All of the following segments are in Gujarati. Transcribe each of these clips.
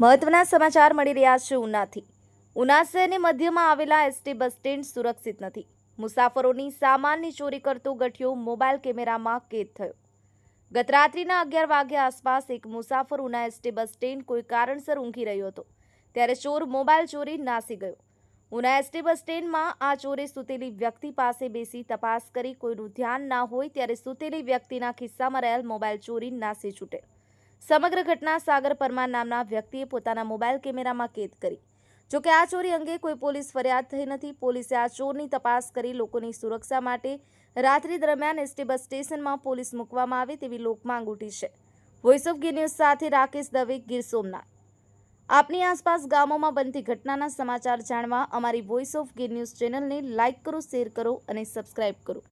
મહત્વના સમાચાર મળી રહ્યા છે ઉનાથી। ઉના શહેરની મધ્યમાં આવેલા એસટી બસ સ્ટેન્ડ સુરક્ષિત નથી। મુસાફરોની સામાનની ચોરી કરતો ગઠિયો મોબાઈલ કેમેરામાં કેદ થયો। ગત રાત્રિના 11 વાગ્યા આસપાસ એક મુસાફર ઉના એસટી બસ સ્ટેન્ડ કોઈ કારણસર ઊંઘી રહ્યો હતો ત્યારે ચોર મોબાઈલ ચોરી નાસી ગયો। ઉના એસટી બસ સ્ટેન્ડમાં આ ચોરે સૂતેલી વ્યક્તિ પાસે બેસી તપાસ કરી કોઈનું ધ્યાન ના હોય ત્યારે સૂતેલી વ્યક્તિના ખિસ્સામાં રહેલ મોબાઈલ ચોરી નાસી છૂટેલ। સમગ્ર ઘટના સાગર પરમાર નામના વ્યક્તિએ પોતાના મોબાઈલ કેમેરામાં કેદ કરી। જો કે આ ચોરી અંગે કોઈ પોલીસ ફરિયાદ થઈ નથી। પોલીસે આ ચોરની તપાસ કરી લોકોની સુરક્ષા માટે રાત્રિ દરમિયાન એસટી બસ સ્ટેશનમાં પોલીસ મૂકવામાં આવે તેવી લોકમાંગ ઉઠી છે। વોઇસ ઓફ ગીર ન્યૂઝ સાથે રાકેશ દવે, ગીર સોમનાથ। આપની આસપાસ ગામોમાં બનતી ઘટનાના સમાચાર જાણવા અમારી વોઇસ ઓફ ગીર ન્યૂઝ ચેનલને લાઇક કરો, શેર કરો અને સબસ્ક્રાઇબ કરો।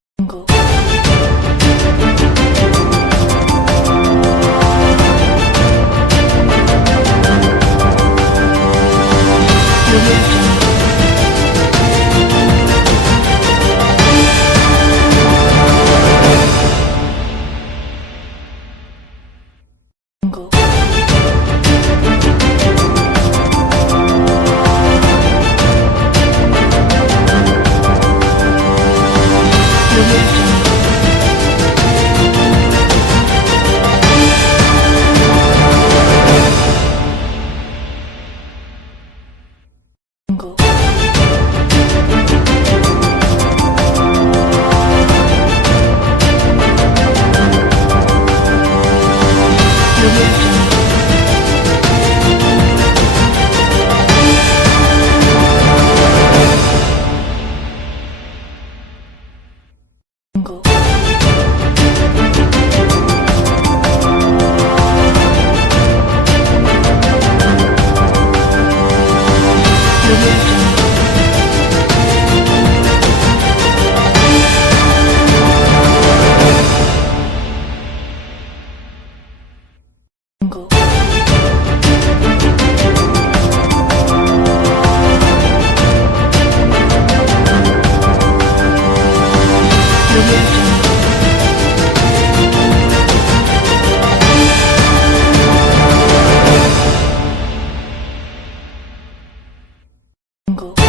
Go.